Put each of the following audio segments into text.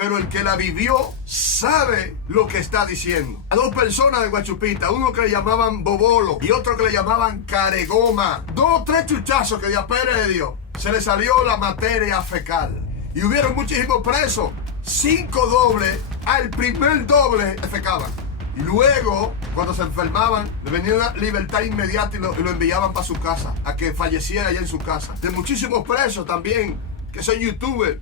pero el que la vivió sabe lo que está diciendo. A dos personas de Guachupita, uno que le llamaban Bobolo y otro que le llamaban Caregoma, 2 o 3 chuchazos que Díaz Pérez le dio, se le salió la materia fecal. Y hubieron muchísimos presos, 5 dobles, al primer doble defecaban. Y luego, cuando se enfermaban, le venía una libertad inmediata y lo enviaban para su casa, a que falleciera allá en su casa. De muchísimos presos también, que son youtubers,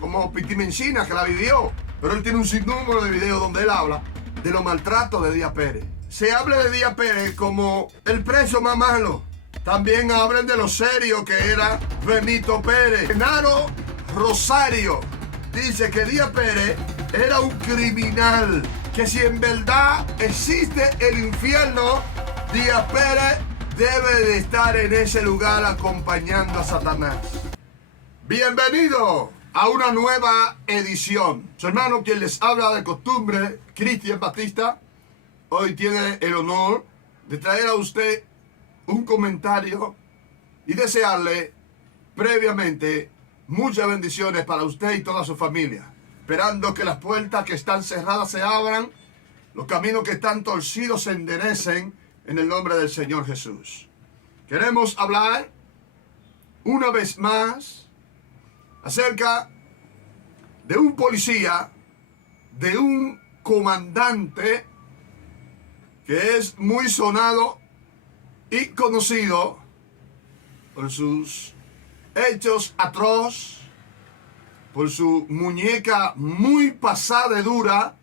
como Piti Mencina, que la vivió. Pero él tiene un sinnúmero de videos donde él habla de los maltratos de Díaz Pérez. Se habla de Díaz Pérez como el preso más malo. También hablan de lo serio que era Benito Pérez. Genaro Rosario dice que Díaz Pérez era un criminal, que si en verdad existe el infierno, Díaz Pérez debe de estar en ese lugar acompañando a Satanás. Bienvenido a una nueva edición. Su hermano, quien les habla de costumbre, Cristian Batista, hoy tiene el honor de traer a usted un comentario y desearle previamente muchas bendiciones para usted y toda su familia, esperando que las puertas que están cerradas se abran, los caminos que están torcidos se enderecen en el nombre del Señor Jesús. Queremos hablar una vez más acerca de un policía, de un comandante que es muy sonado y conocido por sus hechos atroces, por su muñeca muy pasada de dura,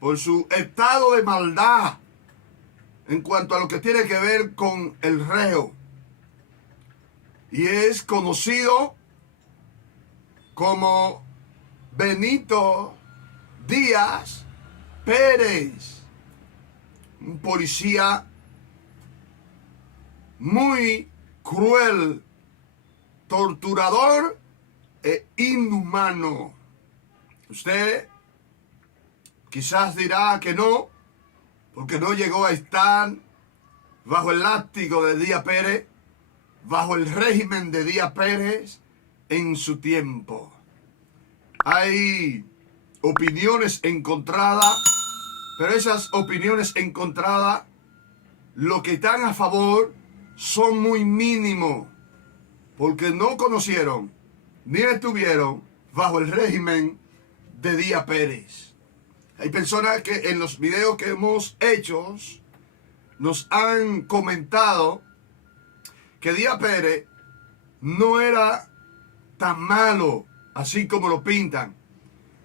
por su estado de maldad en cuanto a lo que tiene que ver con el reo. Y es conocido como Benito Díaz Pérez, un policía muy cruel, torturador e inhumano. Usted quizás dirá que no, porque no llegó a estar bajo el látigo de Díaz Pérez, bajo el régimen de Díaz Pérez en su tiempo. Hay opiniones encontradas, pero esas opiniones encontradas, lo que están a favor son muy mínimos, porque no conocieron ni estuvieron bajo el régimen de Díaz Pérez. Hay personas que en los videos que hemos hecho nos han comentado que Díaz Pérez no era tan malo así como lo pintan.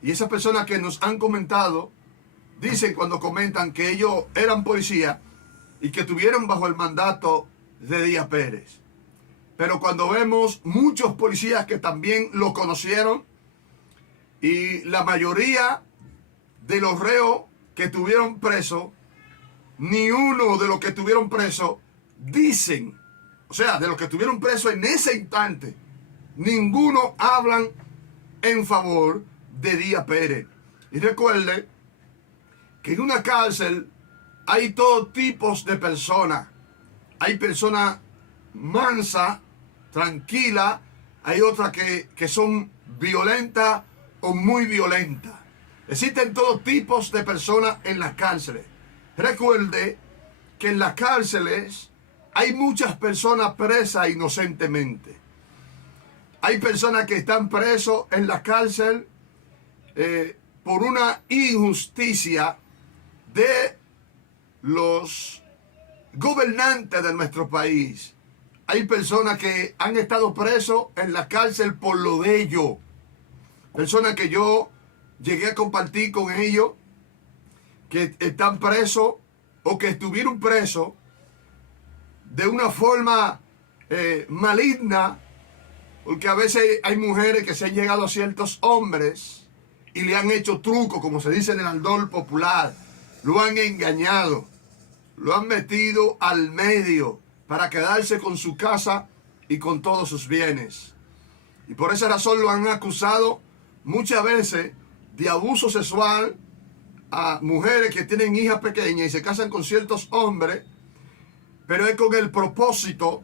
Y esas personas que nos han comentado dicen cuando comentan que ellos eran policías y que estuvieron bajo el mandato de Díaz Pérez. Pero cuando vemos muchos policías que también lo conocieron, y la mayoría de los reos que estuvieron presos, ni uno de los que estuvieron presos dicen, o sea, de los que estuvieron presos en ese instante, ninguno hablan en favor de Díaz Pérez. Y recuerde que en una cárcel hay todo tipos de personas. Hay personas mansas, tranquilas, hay otras que son violentas o muy violentas. Existen todos tipos de personas en las cárceles. Recuerde que en las cárceles hay muchas personas presas inocentemente. Hay personas que están presos en la cárcel por una injusticia de los gobernantes de nuestro país. Hay personas que han estado presos en la cárcel por lo de ellos. Personas que yo llegué a compartir con ellos, que están presos o que estuvieron presos de una forma maligna, porque a veces hay mujeres que se han llegado a ciertos hombres y le han hecho truco, como se dice en el ardor popular. Lo han engañado, lo han metido al medio para quedarse con su casa y con todos sus bienes. Y por esa razón lo han acusado muchas veces de abuso sexual a mujeres que tienen hijas pequeñas y se casan con ciertos hombres, pero es con el propósito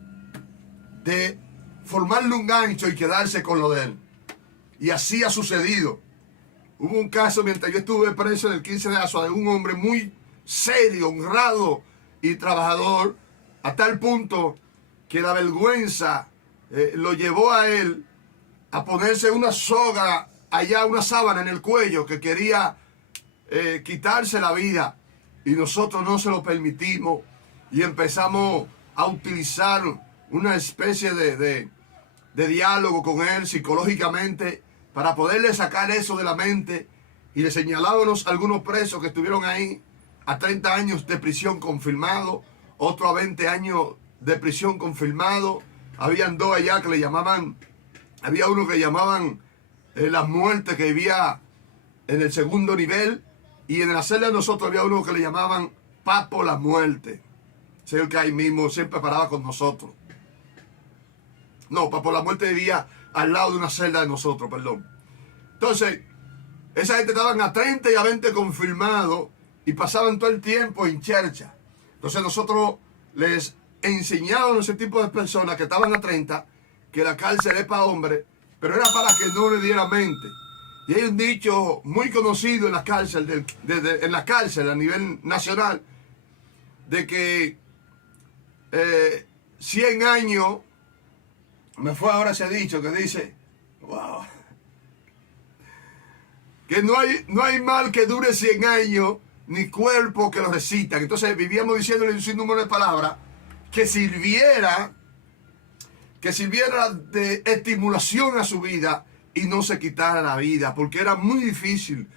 de formarle un gancho y quedarse con lo de él. Y así ha sucedido. Hubo un caso mientras yo estuve preso en el 15 de Asua de un hombre muy serio, honrado y trabajador, a tal punto que la vergüenza lo llevó a él a ponerse una soga allá, una sábana en el cuello, que quería quitarse la vida, y nosotros no se lo permitimos y empezamos a utilizar una especie de diálogo con él psicológicamente para poderle sacar eso de la mente, y le señalábamos a algunos presos que estuvieron ahí a 30 años de prisión confirmado, otro a 20 años de prisión confirmado. Habían dos allá que le llamaban, había uno que llamaban las muertes, que vivía en el segundo nivel, y en la celda de nosotros había uno que le llamaban Papo la Muerte. Ese es el que ahí mismo siempre paraba con nosotros. No, Papo la Muerte vivía al lado de una celda de nosotros, perdón. Entonces, esa gente estaban a 30 y a 20 confirmados y pasaban todo el tiempo en chercha. Entonces nosotros les enseñábamos a ese tipo de personas que estaban a 30 que la cárcel es para hombres, pero era para que no le diera mente. Y hay un dicho muy conocido en la cárcel, en la cárcel a nivel nacional, de que 100 años, me fue ahora ese dicho que dice, wow, que no hay mal que dure 100 años, ni cuerpo que lo resitan. Entonces vivíamos diciéndole un sinnúmero de palabras que sirviera de estimulación a su vida y no se quitara la vida, porque era muy difícil.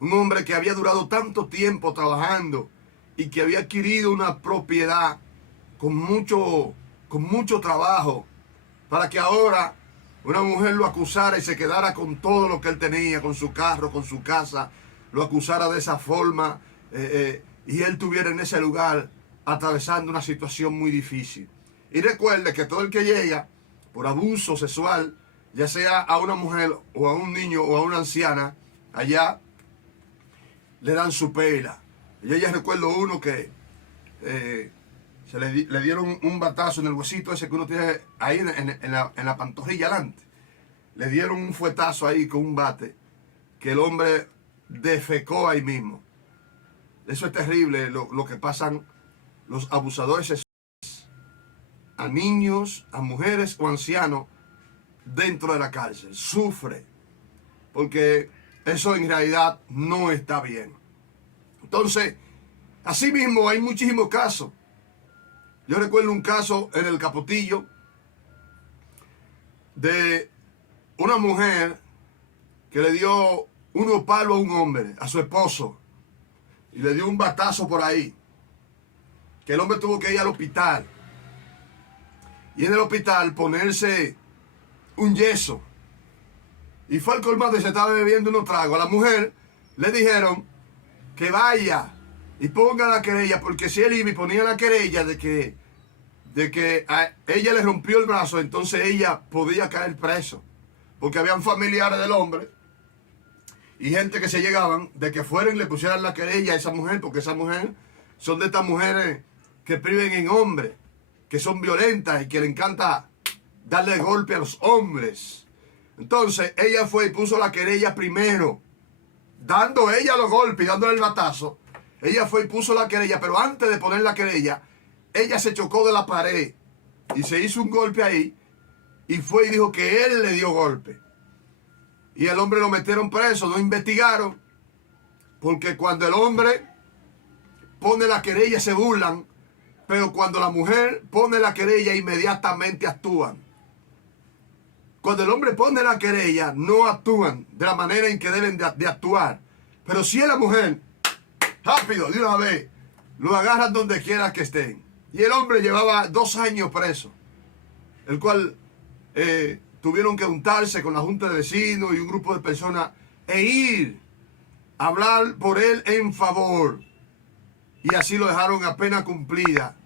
Un hombre que había durado tanto tiempo trabajando y que había adquirido una propiedad con mucho trabajo, para que ahora una mujer lo acusara y se quedara con todo lo que él tenía, con su carro, con su casa, lo acusara de esa forma, y él estuviera en ese lugar atravesando una situación muy difícil. Y recuerde que todo el que llega por abuso sexual, ya sea a una mujer o a un niño o a una anciana, allá le dan su pela. Y ella recuerdo uno que le dieron un batazo en el huesito ese que uno tiene ahí en la pantorrilla adelante. Le dieron un fuetazo ahí con un bate, que el hombre defecó ahí mismo. Eso es terrible, lo que pasan los abusadores sexuales a niños, a mujeres o ancianos dentro de la cárcel. Sufre, porque eso en realidad no está bien. Entonces, así mismo hay muchísimos casos. Yo recuerdo un caso en el Capotillo de una mujer que le dio unos palos a un hombre, a su esposo, y le dio un batazo por ahí, que el hombre tuvo que ir al hospital, y en el hospital ponerse un yeso, y fue al colmado y se estaba bebiendo unos tragos. A la mujer le dijeron que vaya y ponga la querella, porque si él iba y ponía la querella de que a ella le rompió el brazo, entonces ella podía caer preso, porque habían familiares del hombre y gente que se llegaban de que fueran y le pusieran la querella a esa mujer, porque esa mujer son de estas mujeres que priven en hombres, que son violentas y que le encanta darle golpe a los hombres. Entonces ella fue y puso la querella primero, dando ella los golpes y dándole el batazo. Ella fue y puso la querella, pero antes de poner la querella, ella se chocó de la pared y se hizo un golpe ahí, y fue y dijo que él le dio golpe. Y el hombre lo metieron preso, no investigaron, porque cuando el hombre pone la querella se burlan, pero cuando la mujer pone la querella inmediatamente actúan. Cuando el hombre pone la querella no actúan de la manera en que deben de actuar, pero si es la mujer, rápido, de una vez, lo agarran donde quiera que estén. Y el hombre llevaba 2 años preso, el cual tuvieron que juntarse con la junta de vecinos y un grupo de personas e ir a hablar por él en favor. Y así lo dejaron a pena cumplida,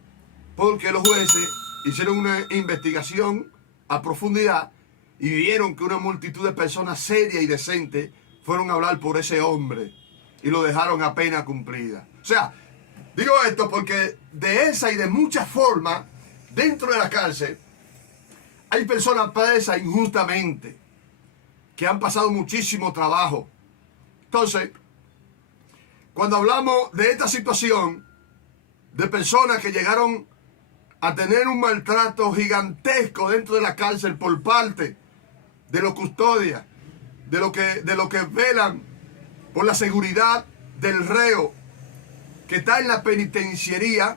porque los jueces hicieron una investigación a profundidad y vieron que una multitud de personas serias y decentes fueron a hablar por ese hombre y lo dejaron a pena cumplida. O sea, digo esto porque de esa y de muchas formas, dentro de la cárcel, hay personas presas injustamente, que han pasado muchísimo trabajo, Entonces, cuando hablamos de esta situación de personas que llegaron a tener un maltrato gigantesco dentro de la cárcel por parte de los custodias, de lo que velan por la seguridad del reo que está en la penitenciaría,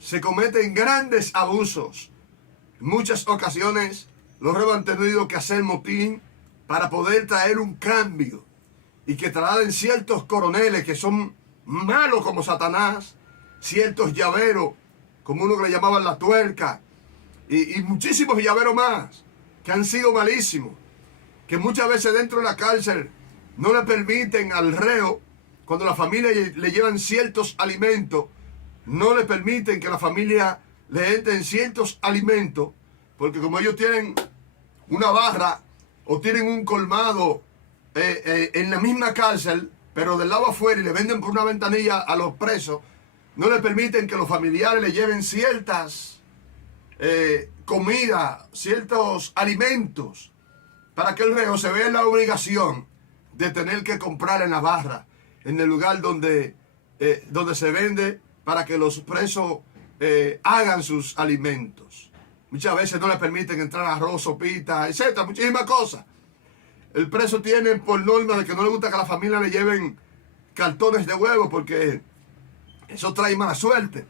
se cometen grandes abusos. En muchas ocasiones los reos han tenido que hacer motín para poder traer un cambio y que trasladen ciertos coroneles que son malos como Satanás, ciertos llaveros, como uno que le llamaban la tuerca, y muchísimos llaveros más que han sido malísimos, que muchas veces dentro de la cárcel no le permiten al reo, cuando la familia le llevan ciertos alimentos, no le permiten que la familia le entren ciertos alimentos, porque como ellos tienen una barra o tienen un colmado en la misma cárcel, pero del lado afuera, y le venden por una ventanilla a los presos, no le permiten que los familiares le lleven ciertas comida, ciertos alimentos, para que el reo se vea en la obligación de tener que comprar en la barra, en el lugar donde se vende, para que los presos hagan sus alimentos. Muchas veces no le permiten entrar arroz, sopita, etcétera, muchísimas cosas. El preso tiene por norma de que no le gusta que a la familia le lleven cartones de huevo, porque eso trae mala suerte,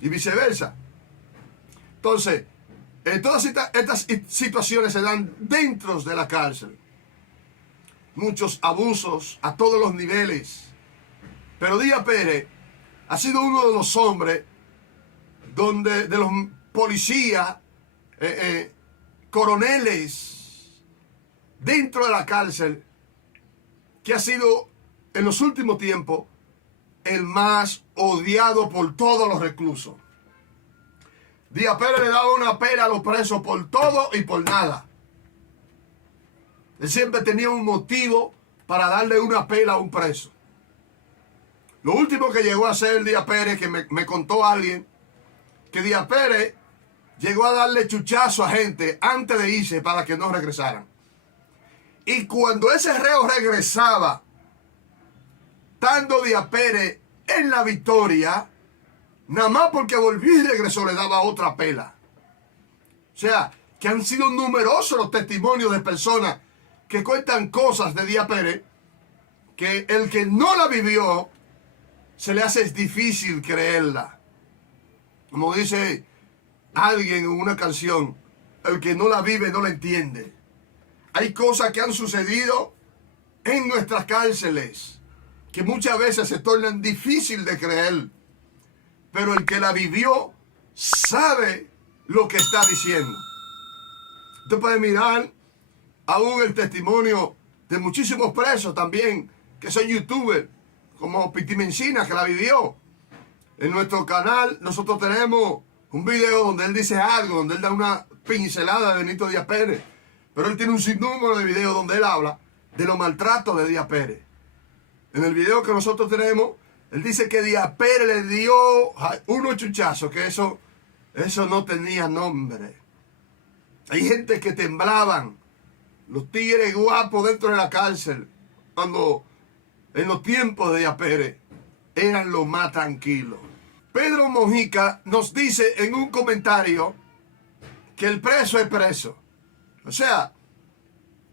y viceversa. Entonces, todas estas situaciones se dan dentro de la cárcel. Muchos abusos a todos los niveles. Pero Díaz Pérez ha sido uno de los hombres de los policías, coroneles dentro de la cárcel, que ha sido en los últimos tiempos el más odiado por todos los reclusos. Díaz Pérez le daba una pela a los presos por todo y por nada. Él siempre tenía un motivo para darle una pela a un preso. Lo último que llegó a hacer Díaz Pérez, que me contó alguien, que Díaz Pérez llegó a darle chuchazo a gente antes de irse para que no regresaran. Y cuando ese reo regresaba, estando Díaz Pérez en la victoria, nada más porque volvió y regresó, le daba otra pela. O sea, que han sido numerosos los testimonios de personas que cuentan cosas de Díaz Pérez, que el que no la vivió, se le hace difícil creerla. Como dice alguien en una canción, el que no la vive no la entiende. Hay cosas que han sucedido en nuestras cárceles que muchas veces se tornan difícil de creer, pero el que la vivió sabe lo que está diciendo. Usted puede mirar aún el testimonio de muchísimos presos también, que son youtubers, como Piti Mencina, que la vivió. En nuestro canal nosotros tenemos un video donde él dice algo, donde él da una pincelada de Benito Díaz Pérez, pero él tiene un sinnúmero de videos donde él habla de los maltratos de Díaz Pérez. En el video que nosotros tenemos, él dice que Díaz Pérez le dio unos chuchazos, que eso no tenía nombre. Hay gente que temblaban, los tigres guapos dentro de la cárcel, cuando en los tiempos de Díaz Pérez eran los más tranquilos. Pedro Mojica nos dice en un comentario que el preso es preso. O sea,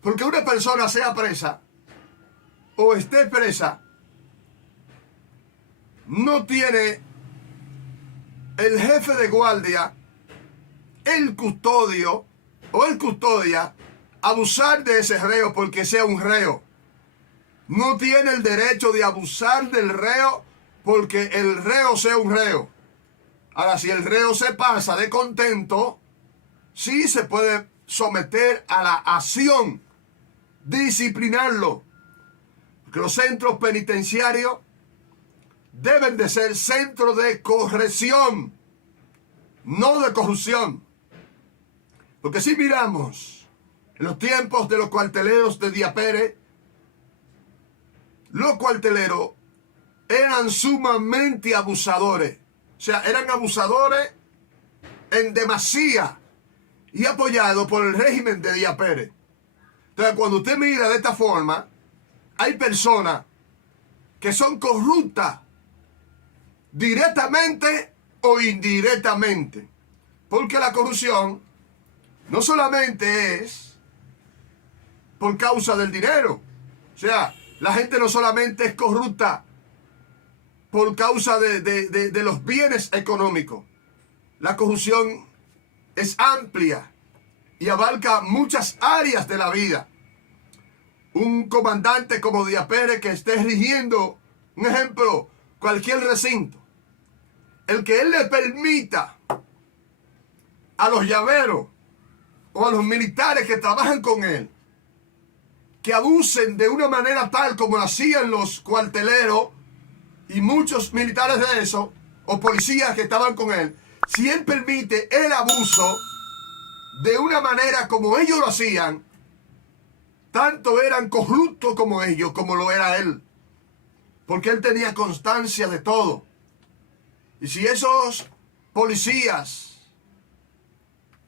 porque una persona sea presa o esté presa, no tiene el jefe de guardia, el custodio o el custodia abusar de ese reo porque sea un reo. No tiene el derecho de abusar del reo porque el reo sea un reo. Ahora, si el reo se pasa de contento, sí se puede someter a la acción, disciplinarlo. Porque los centros penitenciarios deben de ser centros de corrección, no de corrupción. Porque si miramos en los tiempos de los cuarteleros de Díaz Pérez, los cuarteleros eran sumamente abusadores. O sea, eran abusadores en demasía y apoyados por el régimen de Díaz Pérez. Entonces, cuando usted mira de esta forma, hay personas que son corruptas, directamente o indirectamente. Porque la corrupción no solamente es por causa del dinero. O sea, la gente no solamente es corrupta por causa de los bienes económicos. La corrupción es amplia y abarca muchas áreas de la vida. Un comandante como Díaz Pérez que esté rigiendo, un ejemplo, cualquier recinto, el que él le permita a los llaveros o a los militares que trabajan con él que abusen de una manera tal como lo hacían los cuarteleros y muchos militares de eso, o policías que estaban con él, si él permite el abuso de una manera como ellos lo hacían, tanto eran corruptos como ellos, como lo era él. Porque él tenía constancia de todo. Y si esos policías,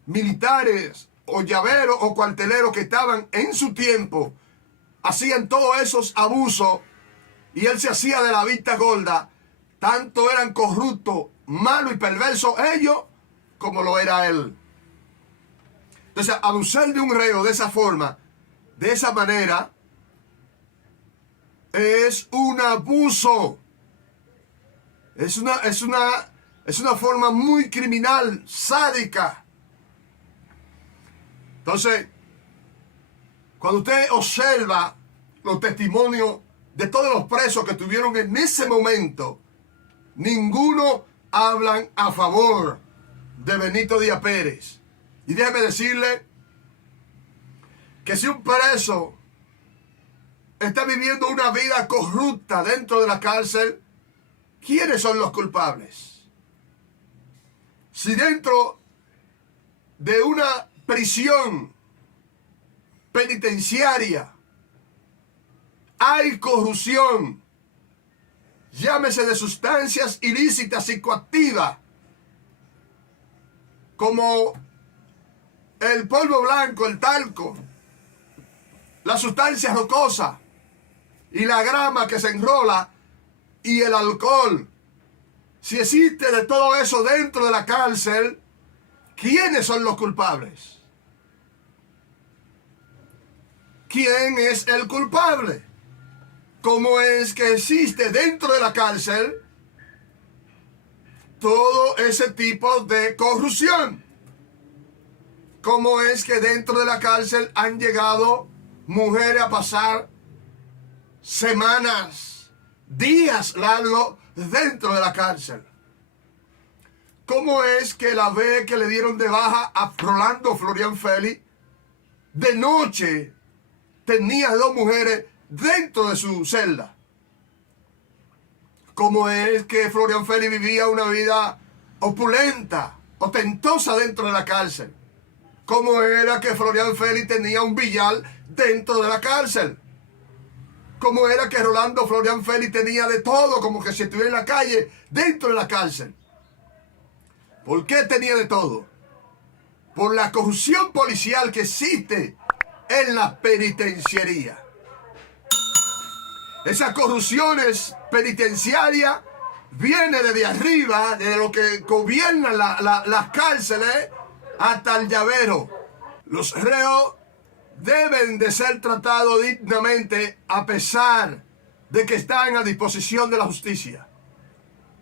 militares, o llaveros, o cuarteleros que estaban en su tiempo, hacían todos esos abusos, y él se hacía de la vista gorda, tanto eran corruptos, malos y perversos ellos, como lo era él. Entonces, abusar de un reo de esa forma, de esa manera, es un abuso. Es una forma muy criminal, sádica. Entonces, cuando usted observa los testimonios de todos los presos que tuvieron en ese momento, ninguno hablan a favor de Benito Díaz Pérez. Y déjeme decirle que si un preso está viviendo una vida corrupta dentro de la cárcel, ¿quiénes son los culpables? Si dentro de una prisión penitenciaria hay corrupción, llámese de sustancias ilícitas psicoactivas, como el polvo blanco, el talco, la sustancia rocosa y la grama que se enrola y el alcohol. Si existe de todo eso dentro de la cárcel, ¿quiénes son los culpables? ¿Quién es el culpable? ¿Cómo es que existe dentro de la cárcel todo ese tipo de corrupción? ¿Cómo es que dentro de la cárcel han llegado mujeres a pasar semanas, días largos dentro de la cárcel? ¿Cómo es que la vez que le dieron de baja a Rolando Florian Félix, de noche tenía 2 mujeres dentro de su celda? ¿Cómo es que Florian Félix vivía una vida opulenta, ostentosa dentro de la cárcel? ¿Cómo era que Florian Félix tenía un billar dentro de la cárcel? ¿Cómo era que Rolando Florian Félix tenía de todo, como que si estuviera en la calle, dentro de la cárcel? ¿Por qué tenía de todo? Por la corrupción policial que existe en la penitenciaría. Esas corrupciones penitenciarias vienen desde arriba, de lo que gobiernan las cárceles, hasta el llavero. Los reos deben de ser tratados dignamente a pesar de que están a disposición de la justicia.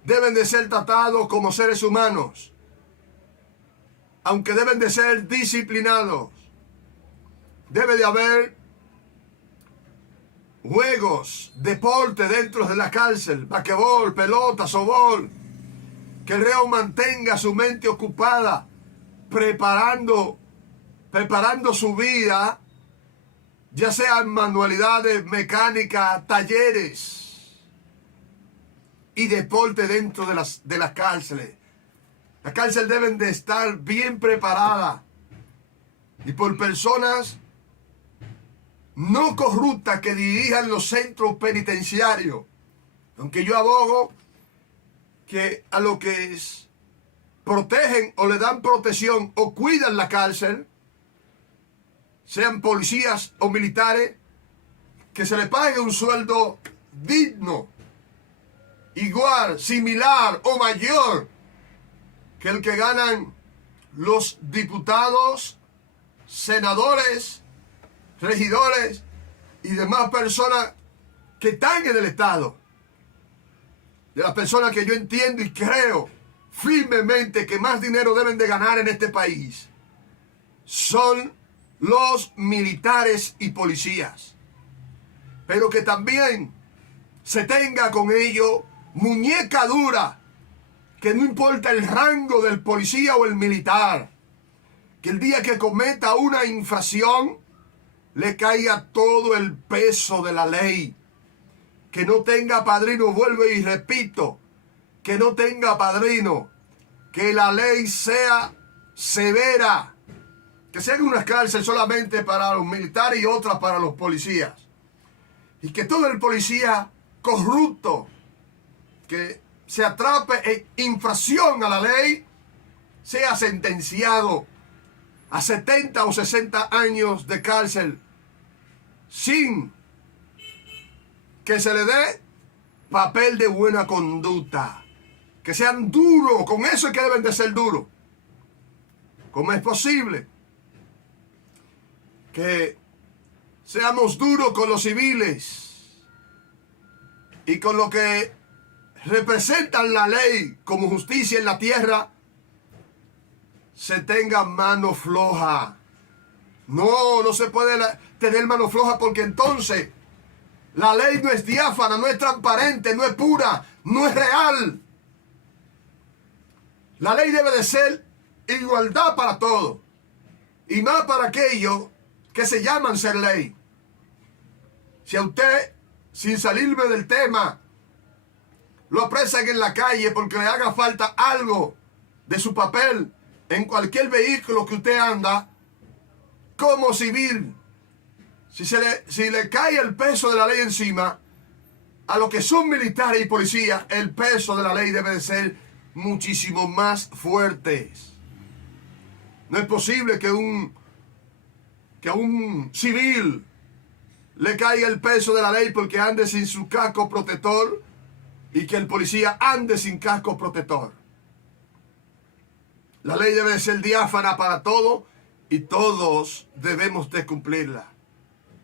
Deben de ser tratados como seres humanos, aunque deben de ser disciplinados. Debe de haber juegos, deporte dentro de la cárcel, basquetbol, pelota, softball, que el reo mantenga su mente ocupada, preparando su vida, ya sean manualidades, mecánica, talleres y deporte dentro de las cárceles. Las cárceles deben de estar bien preparadas y por personas no corruptas que dirijan los centros penitenciarios. Aunque yo abogo que a los que protegen o le dan protección o cuidan la cárcel, sean policías o militares, que se les pague un sueldo digno igual, similar o mayor que el que ganan los diputados, senadores, regidores y demás personas que están en el Estado. De las personas que yo entiendo y creo firmemente que más dinero deben de ganar en este país son los militares y policías. Pero que también se tenga con ello muñeca dura, que no importa el rango del policía o el militar, que el día que cometa una infracción le caiga todo el peso de la ley, que no tenga padrino, vuelvo y repito, que no tenga padrino, que la ley sea severa, que sea una cárcel solamente para los militares y otra para los policías, y que todo el policía corrupto que se atrape en infracción a la ley sea sentenciado a 70 o 60 años de cárcel sin que se le dé papel de buena conducta. Que sean duros, con eso es que deben de ser duros. ¿Cómo es posible que seamos duros con los civiles y con lo que representan la ley como justicia en la tierra, se tenga mano floja? No se puede tener mano floja, porque entonces la ley no es diáfana, no es transparente, no es pura, no es real. La ley debe de ser igualdad para todos, y más para aquellos que se llaman ser ley. Si a usted, sin salirme del tema, lo apresan en la calle porque le haga falta algo de su papel en cualquier vehículo que usted anda, como civil, si le cae el peso de la ley encima, a los que son militares y policías, el peso de la ley debe de ser muchísimo más fuerte. No es posible que a un civil le caiga el peso de la ley porque ande sin su casco protector, y que el policía ande sin casco protector. La ley debe de ser diáfana para todos, y todos debemos de cumplirla.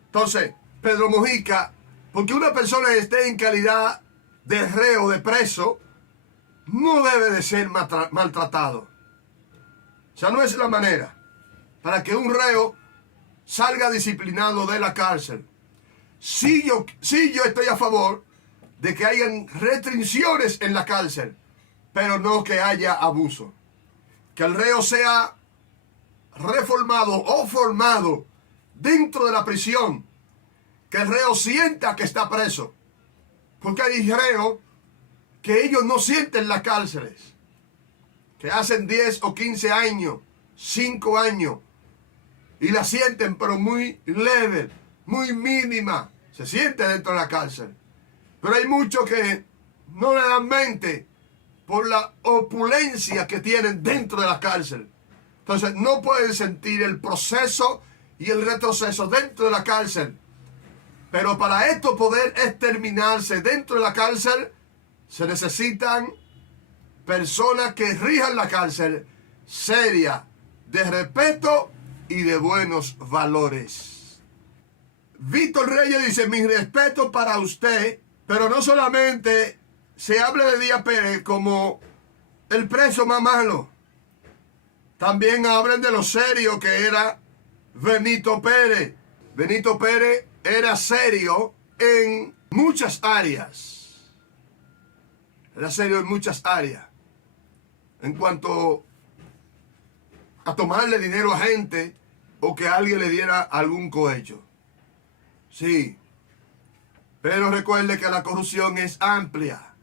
Entonces, Pedro Mojica, porque una persona esté en calidad de reo, de preso, no debe de ser maltratado. O sea, no es la manera para que un reo salga disciplinado de la cárcel. Sí, yo estoy a favor de que hayan restricciones en la cárcel, pero no que haya abuso. Que el reo sea reformado o formado dentro de la prisión, que el reo sienta que está preso, porque hay reos que ellos no sienten las cárceles, que hacen 10 o 15 años, 5 años, y la sienten pero muy leve, muy mínima, se siente dentro de la cárcel. Pero hay muchos que no le dan mente por la opulencia que tienen dentro de la cárcel. Entonces no pueden sentir el proceso y el retroceso dentro de la cárcel. Pero para esto poder exterminarse dentro de la cárcel, se necesitan personas que rijan la cárcel seria, de respeto y de buenos valores. Víctor Reyes dice: mi respeto para usted, pero no solamente se habla de Díaz Pérez como el preso más malo. También hablan de lo serio que era Benito Pérez. Benito Pérez era serio en muchas áreas. Era serio en muchas áreas. En cuanto a tomarle dinero a gente o que alguien le diera algún cohecho. Sí. Pero recuerde que la corrupción es amplia.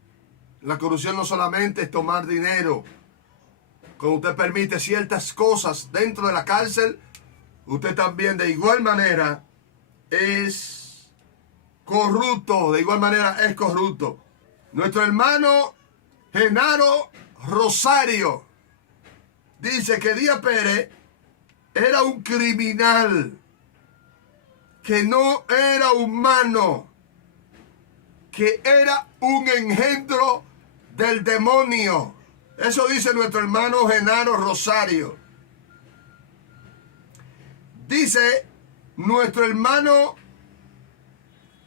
La corrupción no solamente es tomar dinero. Cuando usted permite ciertas cosas dentro de la cárcel, usted también de igual manera es corrupto. De igual manera es corrupto. Nuestro hermano Genaro Rosario dice que Díaz Pérez era un criminal, que no era humano, que era un engendro del demonio. Eso dice nuestro hermano Genaro Rosario. Dice nuestro hermano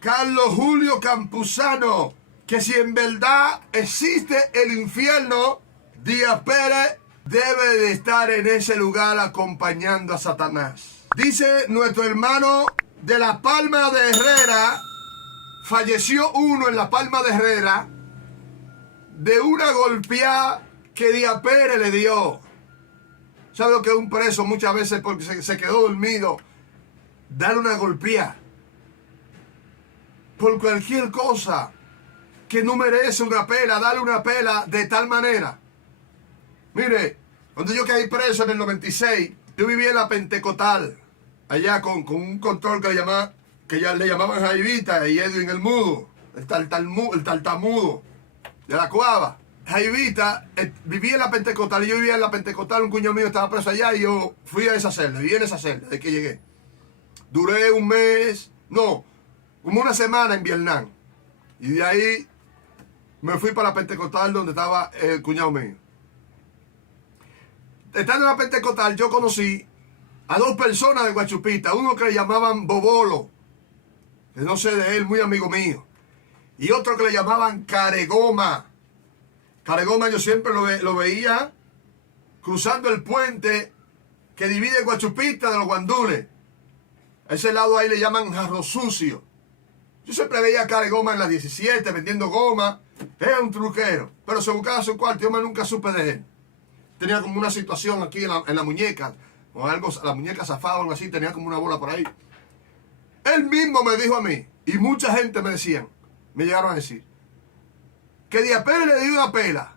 Carlos Julio Campuzano que si en verdad existe el infierno, Díaz Pérez debe de estar en ese lugar acompañando a Satanás. Dice nuestro hermano de La Palma de Herrera, falleció uno en La Palma de Herrera de una golpeada que Díaz Pérez le dio. ¿Sabe lo que es un preso muchas veces porque se quedó dormido? Darle una golpeada por cualquier cosa que no merece una pela, darle una pela de tal manera. Mire, cuando yo caí preso en el 96, yo vivía en la Pentecostal, allá con un control que ya le llamaban Jaivita y Edwin el Mudo, el tartamudo de la Cuava. Jaivita vivía en la Pentecostal y yo vivía en la Pentecostal, un cuñado mío estaba preso allá y yo fui a esa celda, viví en esa celda desde que llegué. Duré un mes, no, como una semana en Vietnam. Y de ahí me fui para la Pentecostal donde estaba el cuñado mío. Estando en la Pentecostal yo conocí a dos personas de Guachupita, uno que le llamaban Bobolo, que no sé de él, muy amigo mío, y otro que le llamaban Caregoma. Caregoma yo siempre lo veía cruzando el puente que divide Guachupita de los Guandules. A ese lado ahí le llaman Jarro Sucio. Yo siempre veía a Caregoma en las 17 vendiendo goma. Era un truquero, pero se buscaba su cuarto. Yo más nunca supe de él. Tenía como una situación aquí en la muñeca, o algo, la muñeca zafada o algo así, tenía como una bola por ahí. Él mismo me dijo a mí, y mucha gente me llegaron a decir, que Díaz Pérez le dio una pela,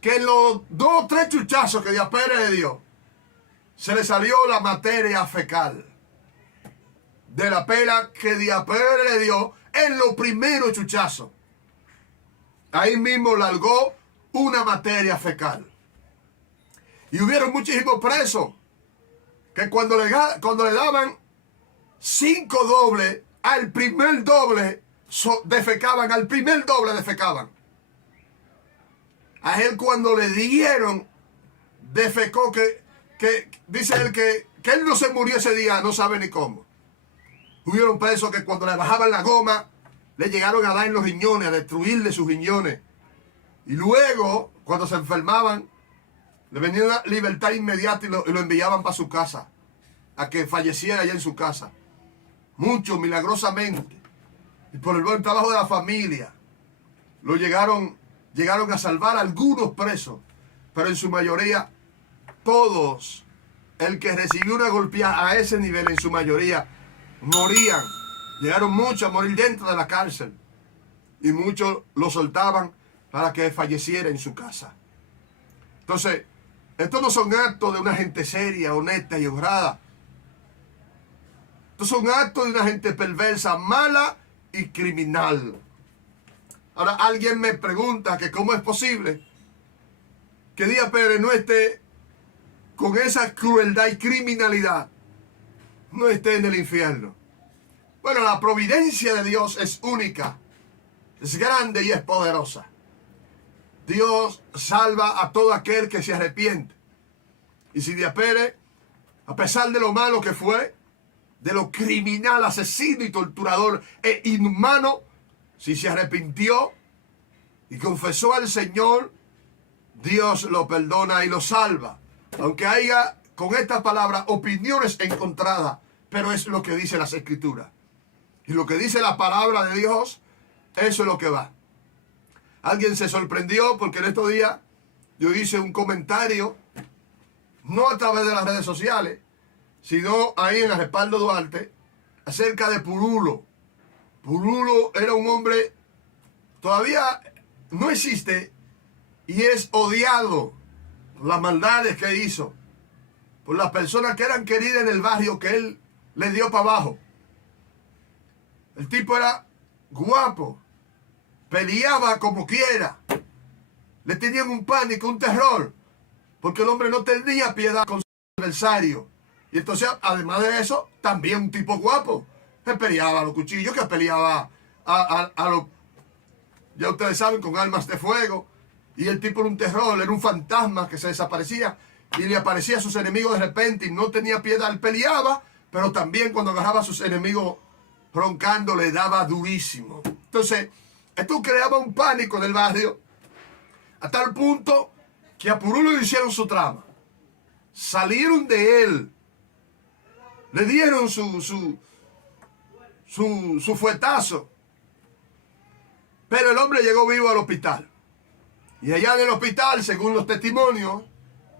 que en los 2 o 3 chuchazos que Díaz Pérez le dio, se le salió la materia fecal de la pela que Díaz Pérez le dio en los primeros chuchazos. Ahí mismo largó una materia fecal. Y hubieron muchísimos presos que cuando le daban 5 dobles, al primer doble defecaban, al primer doble defecaban. A él cuando le dieron, defecó que dice él que él no se murió ese día, no sabe ni cómo. Hubieron presos que cuando le bajaban la goma, le llegaron a dar en los riñones, a destruirle sus riñones. Y luego, cuando se enfermaban, le venía una libertad inmediata y lo enviaban para su casa, a que falleciera allá en su casa. Muchos, milagrosamente, y por el buen trabajo de la familia, llegaron a salvar a algunos presos, pero en su mayoría, todos, el que recibió una golpeada a ese nivel, en su mayoría, morían. Llegaron muchos a morir dentro de la cárcel, y muchos lo soltaban para que falleciera en su casa. Entonces, estos no son actos de una gente seria, honesta y honrada. Estos son actos de una gente perversa, mala y criminal. Ahora alguien me pregunta que cómo es posible que Díaz Pérez no esté con esa crueldad y criminalidad, no esté en el infierno. Bueno, la providencia de Dios es única, es grande y es poderosa. Dios salva a todo aquel que se arrepiente. Y si Díaz Pérez, a pesar de lo malo que fue, de lo criminal, asesino y torturador e inhumano, si se arrepintió y confesó al Señor, Dios lo perdona y lo salva. Aunque haya con estas palabras opiniones encontradas, pero es lo que dice las Escrituras. Y lo que dice la palabra de Dios, eso es lo que va. Alguien se sorprendió porque en estos días yo hice un comentario, no a través de las redes sociales, sino ahí en la Respaldo Duarte, acerca de Purulo. Purulo era un hombre, todavía no existe, y es odiado por las maldades que hizo, por las personas que eran queridas en el barrio que él le dio para abajo. El tipo era guapo, peleaba como quiera, le tenían un pánico, un terror, porque el hombre no tenía piedad con su adversario. Y entonces, además de eso, también un tipo guapo, que peleaba a los cuchillos, que peleaba ya ustedes saben, con armas de fuego. Y el tipo era un terror, era un fantasma que se desaparecía y le aparecía a sus enemigos de repente y no tenía piedad. Él peleaba, pero también cuando agarraba a sus enemigos roncando le daba durísimo. Entonces, esto creaba un pánico en el barrio a tal punto que a Purú le hicieron su trama. Salieron de él, le dieron su fuetazo, pero el hombre llegó vivo al hospital. Y allá en el hospital, según los testimonios,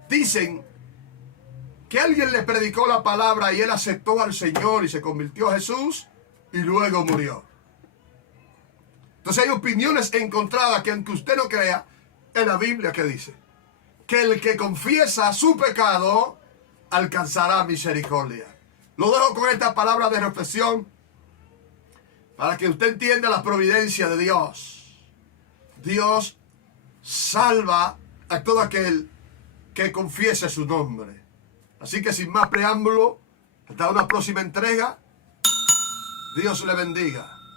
dicen que alguien le predicó la palabra y él aceptó al Señor y se convirtió a Jesús y luego murió. Entonces hay opiniones encontradas que, aunque usted no crea, en la Biblia que dice que el que confiesa su pecado alcanzará misericordia. Lo dejo con esta palabra de reflexión para que usted entienda la providencia de Dios. Dios salva a todo aquel que confiese su nombre. Así que sin más preámbulo, hasta una próxima entrega. Dios le bendiga.